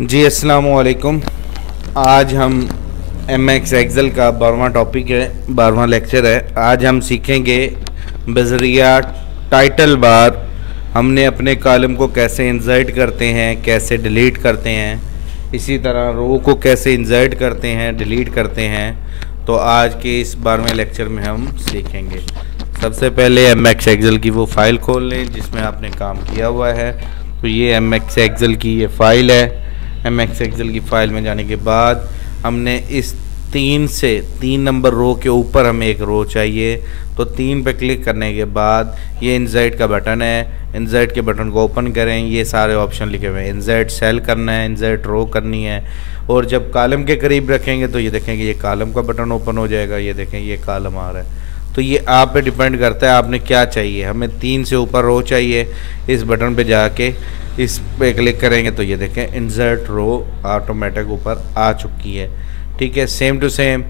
जी अस्सलाम वालेकुम। आज हम MX एक्सेल का 12वां टॉपिक है, 12वां लेक्चर है। आज हम सीखेंगे बज़रिया टाइटल बार हमने अपने कॉलम को कैसे इंसर्ट करते हैं, कैसे डिलीट करते हैं, इसी तरह रो को कैसे इंसर्ट करते हैं, डिलीट करते हैं। तो आज के इस 12वें लेक्चर में हम सीखेंगे। सबसे पहले MX एक्सेल की वो फ़ाइल खोल लें जिसमें आपने काम किया हुआ है। तो ये MX एक्सेल की ये फ़ाइल है। MX एक्सेल की फ़ाइल में जाने के बाद हमने इस 3 नंबर रो के ऊपर हमें एक रो चाहिए। तो 3 पे क्लिक करने के बाद ये इंसर्ट का बटन है, इंसर्ट के बटन को ओपन करें। ये सारे ऑप्शन लिखे हुए हैं, इंसर्ट सेल करना है, इंसर्ट रो करनी है। और जब कॉलम के करीब रखेंगे तो ये देखेंगे ये कॉलम का बटन ओपन हो जाएगा। ये देखें ये कॉलम आ रहा है। तो ये आप पे डिपेंड करता है आपने क्या चाहिए। हमें 3 से ऊपर रो चाहिए। इस बटन पे जाके इस पे क्लिक करेंगे तो ये देखें इंसर्ट रो ऑटोमेटिक ऊपर आ चुकी है। ठीक है, सेम टू सेम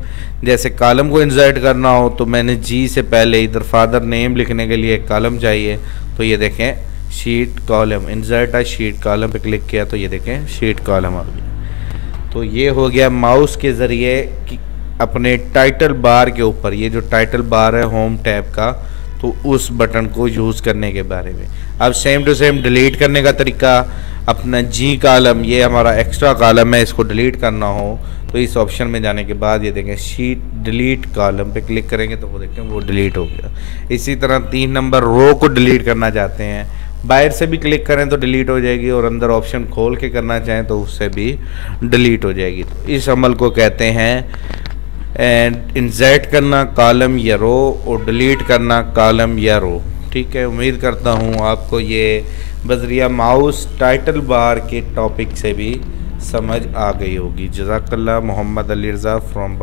जैसे कॉलम को इंसर्ट करना हो तो मैंने जी से पहले इधर फादर नेम लिखने के लिए एक कॉलम चाहिए। तो ये देखें शीट कॉलम, इंसर्ट है शीट कॉलम पे क्लिक किया तो ये देखें शीट कॉलम आ गया। तो ये हो गया माउस के ज़रिए अपने टाइटल बार के ऊपर, ये जो टाइटल बार है होम टैब का, तो उस बटन को यूज़ करने के बारे में। अब सेम टू सेम डिलीट करने का तरीका, अपना जी कॉलम, ये हमारा एक्स्ट्रा कॉलम है, इसको डिलीट करना हो तो इस ऑप्शन में जाने के बाद ये देखें शीट डिलीट कॉलम पे क्लिक करेंगे तो वो देखें वो डिलीट हो गया। इसी तरह 3 नंबर रो को डिलीट करना चाहते हैं, बाहर से भी क्लिक करें तो डिलीट हो जाएगी और अंदर ऑप्शन खोल के करना चाहें तो उससे भी डिलीट हो जाएगी। तो इस अमल को कहते हैं एंड इंसर्ट करना कॉलम या रो और डिलीट करना कॉलम या रो। ठीक है, उम्मीद करता हूँ आपको ये बज़रिया माउस टाइटल बार के टॉपिक से भी समझ आ गई होगी। जज़ाकल्लाह। मोहम्मद अली रज़ा फ्रॉम